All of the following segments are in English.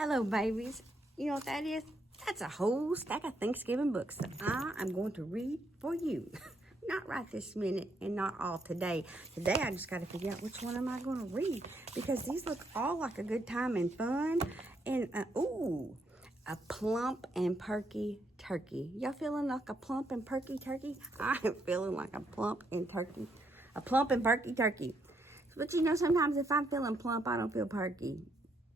Hello, babies. You know what that is? That's a whole stack of Thanksgiving books that I am going to read for you. Not right this minute and not all today. Today, I just got to figure out which one am I going to read because these look all like a good time and fun. And, ooh, a plump and perky turkey. Y'all feeling like a plump and perky turkey? I am feeling like a plump and turkey. A plump and perky turkey. But you know, sometimes if I'm feeling plump, I don't feel perky.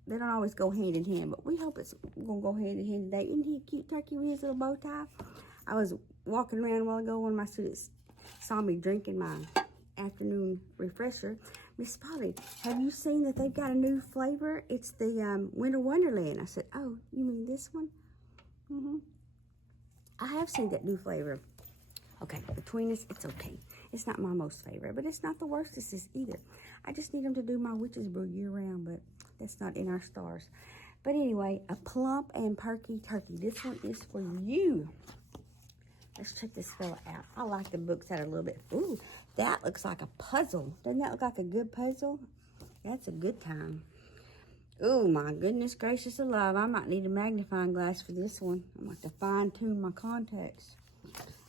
They don't always go hand in hand, but we hope it's going to go hand in hand today. Isn't he a cute turkey with his little bow tie? I was walking around a while ago. One of my students saw me drinking my afternoon refresher. Miss Polly, have you seen that they've got a new flavor? It's the Winter Wonderland. I said, oh, you mean this one? I have seen that new flavor. Okay, between us, it's okay. It's not my most favorite, but it's not the worstest either. I just need them to do my witch's brew year-round, but that's not in our stars. But anyway, a plump and perky turkey. This one is for you. Let's check this fella out. I like the books that are a little bit. Ooh, that looks like a puzzle. Doesn't that look like a good puzzle? That's a good time. Oh, my goodness gracious alive. I might need a magnifying glass for this one. I'm going to have to fine-tune my contacts.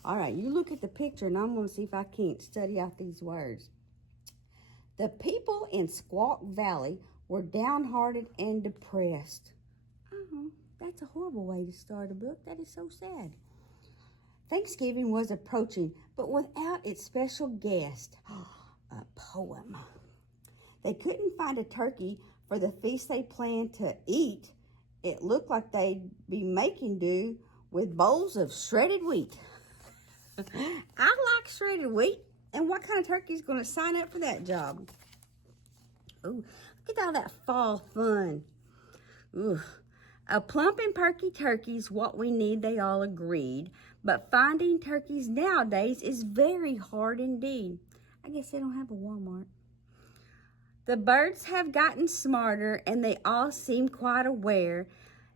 All right, you look at the picture, and I'm going to see if I can't study out these words. The people in Squawk Valley were downhearted and depressed. That's a horrible way to start a book. That is so sad. Thanksgiving was approaching, but without its special guest, a poem. They couldn't find a turkey for the feast they planned to eat. It looked like they'd be making do with bowls of shredded wheat. I like shredded wheat. And what kind of turkey is going to sign up for that job? Ooh, look at all that fall fun. Ooh. A plump and perky turkey's what we need, they all agreed. But finding turkeys nowadays is very hard indeed. I guess they don't have a Walmart. The birds have gotten smarter, and they all seem quite aware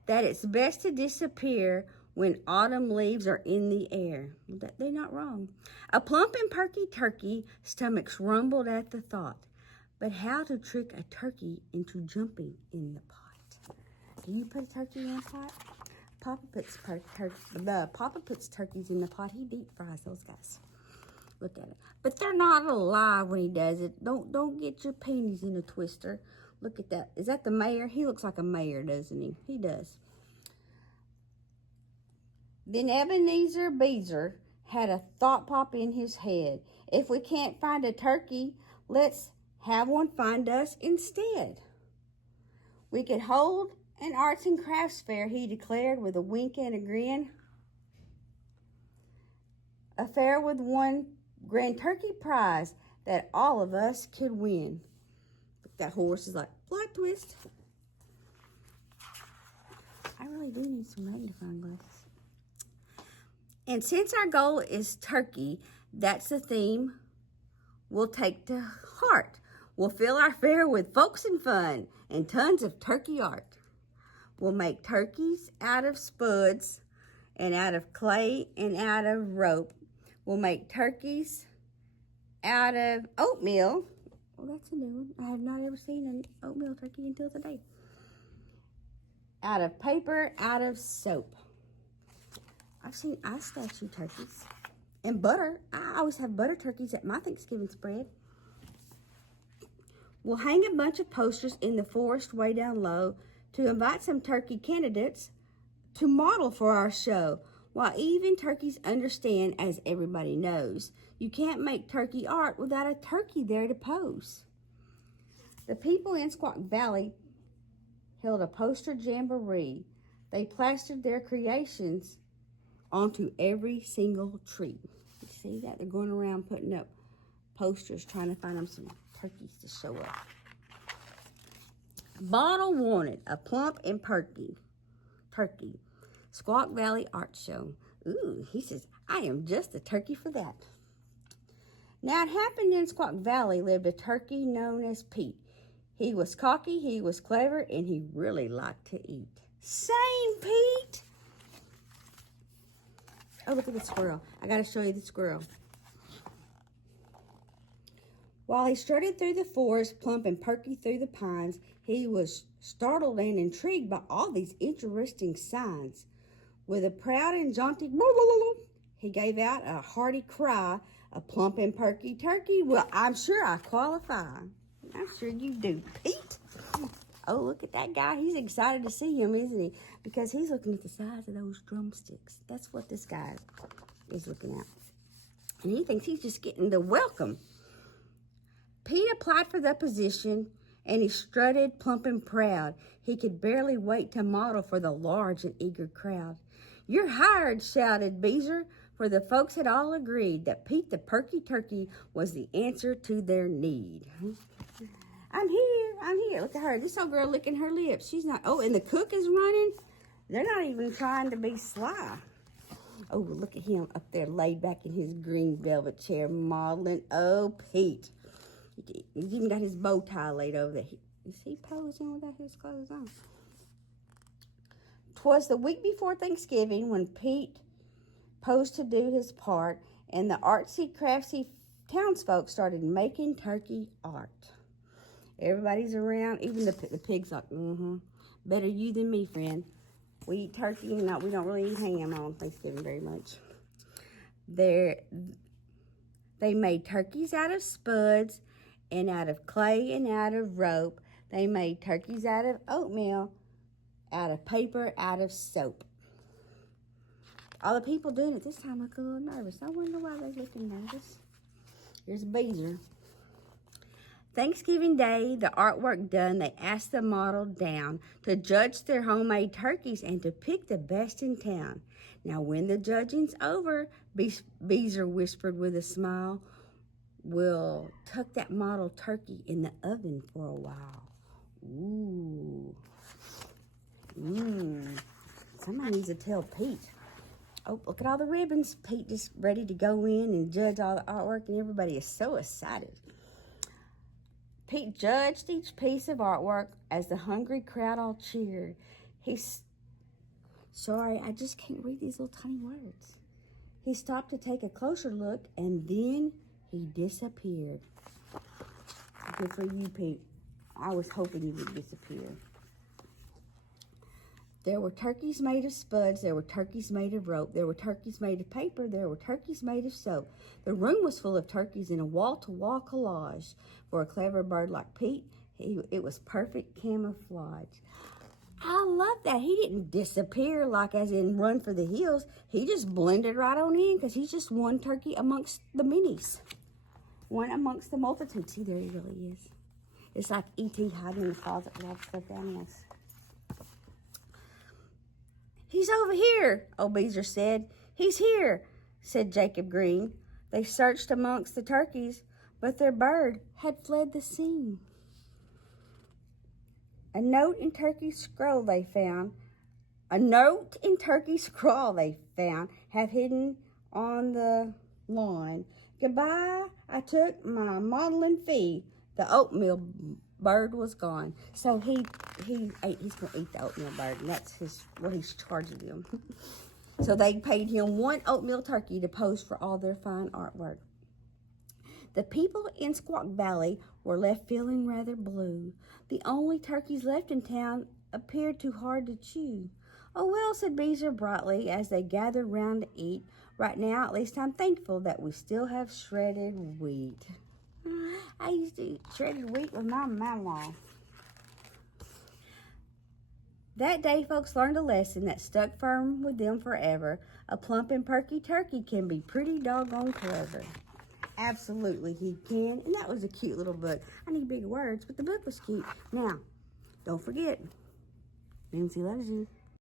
that it's best to disappear when autumn leaves are in the air. They're not wrong. A plump and perky turkey stomachs rumbled at the thought. But how to trick a turkey into jumping in the pot? Do you put a turkey in a pot? Papa puts turkeys in the pot. He deep fries those guys. Look at it. But they're not alive when he does it. Don't get your panties in a twister. Look at that. Is that the mayor? He looks like a mayor, doesn't he? He does. Then Ebenezer Beezer had a thought pop in his head. If we can't find a turkey, let's have one find us instead. We could hold an arts and crafts fair, he declared with a wink and a grin. A fair with one grand turkey prize that all of us could win. That horse is like, plot twist. I really do need some magnifying glasses. And since our goal is turkey, that's the theme we'll take to heart. We'll fill our fair with folks and fun and tons of turkey art. We'll make turkeys out of spuds and out of clay and out of rope. We'll make turkeys out of oatmeal. Well, that's a new one. I have not ever seen an oatmeal turkey until today. Out of paper, out of soap. I've seen ice statue turkeys. And butter. I always have butter turkeys at my Thanksgiving spread. We'll hang a bunch of posters in the forest way down low to invite some turkey candidates to model for our show. While even turkeys understand, as everybody knows, you can't make turkey art without a turkey there to pose. The people in Squawk Valley held a poster jamboree. They plastered their creations onto every single tree. You see that? They're going around putting up posters, trying to find them some turkeys to show up. Bottle wanted a plump and perky turkey. Squawk Valley Art Show. Ooh, he says, I am just the turkey for that. Now, it happened in Squawk Valley lived a turkey known as Pete. He was cocky, he was clever, and he really liked to eat. Same, Pete! Oh, look at the squirrel. I got to show you the squirrel. While he strutted through the forest, plump and perky through the pines, He was startled and intrigued by all these interesting signs. With a proud and jaunty he gave out a hearty cry, a plump and perky turkey. Well, I'm sure I qualify. I'm sure you do, Pete. Oh, look at that guy. He's excited to see him, isn't he? Because he's looking at the size of those drumsticks. That's what this guy is looking at. And he thinks he's just getting the welcome. Pete applied for the position, and he strutted plump and proud. He could barely wait to model for the large and eager crowd. "You're hired," shouted Beezer, for the folks had all agreed that Pete the Perky Turkey was the answer to their need. I'm here. Look at her. This old girl licking her lips. She's not, oh, and the cook is running. They're not even trying to be sly. Oh, look at him up there laid back in his green velvet chair modeling. Oh, Pete. He's even got his bow tie laid over there. Is he posing without his clothes on? 'Twas the week before Thanksgiving when Pete posed to do his part, and the artsy-craftsy townsfolk started making turkey art. Everybody's around, even the pig's like, better you than me, friend. We eat turkey, and we don't really eat ham on Thanksgiving very much. They made turkeys out of spuds, and out of clay, and out of rope. They made turkeys out of oatmeal, out of paper, out of soap. All the people doing it this time look a little nervous. I wonder why they're looking nervous. Here's Beezer. Thanksgiving Day, the artwork done, they asked the model down to judge their homemade turkeys and to pick the best in town. Now, when the judging's over, Beezer whispered with a smile, we'll tuck that model turkey in the oven for a while. Ooh. Somebody needs to tell Pete. Oh, look at all the ribbons. Pete just ready to go in and judge all the artwork, and everybody is so excited. Pete judged each piece of artwork as the hungry crowd all cheered. Sorry, I just can't read these little tiny words. He stopped to take a closer look, and then he disappeared. Good for you, Pete. I was hoping he would disappear. There were turkeys made of spuds. There were turkeys made of rope. There were turkeys made of paper. There were turkeys made of soap. The room was full of turkeys in a wall-to-wall collage. For a clever bird like Pete, it was perfect camouflage. I love that. He didn't disappear like as in run for the hills. He just blended right on in because he's just one turkey amongst the minis. One amongst the multitude. See, there he really is. It's like E.T. hiding in the closet with all the stuffed animals. He's over here, old Beezer said. He's here, said Jacob Green. They searched amongst the turkeys, but their bird had fled the scene. A note in Turkey's scroll they found, have hidden on the lawn. Goodbye, I took my modeling fee. The oatmeal bird was gone. So he's going to eat the oatmeal bird, and that's what he's charging him. So they paid him one oatmeal turkey to pose for all their fine artwork. The people in Squawk Valley were left feeling rather blue. The only turkeys left in town appeared too hard to chew. Oh, well, said Beezer brightly as they gathered round to eat. Right now, at least I'm thankful that we still have shredded wheat. I used to eat shredded wheat with my mama. That day, folks learned a lesson that stuck firm with them forever. A plump and perky turkey can be pretty doggone clever. Absolutely, he can. And that was a cute little book. I need bigger words, but the book was cute. Now, don't forget, Mimzie loves you.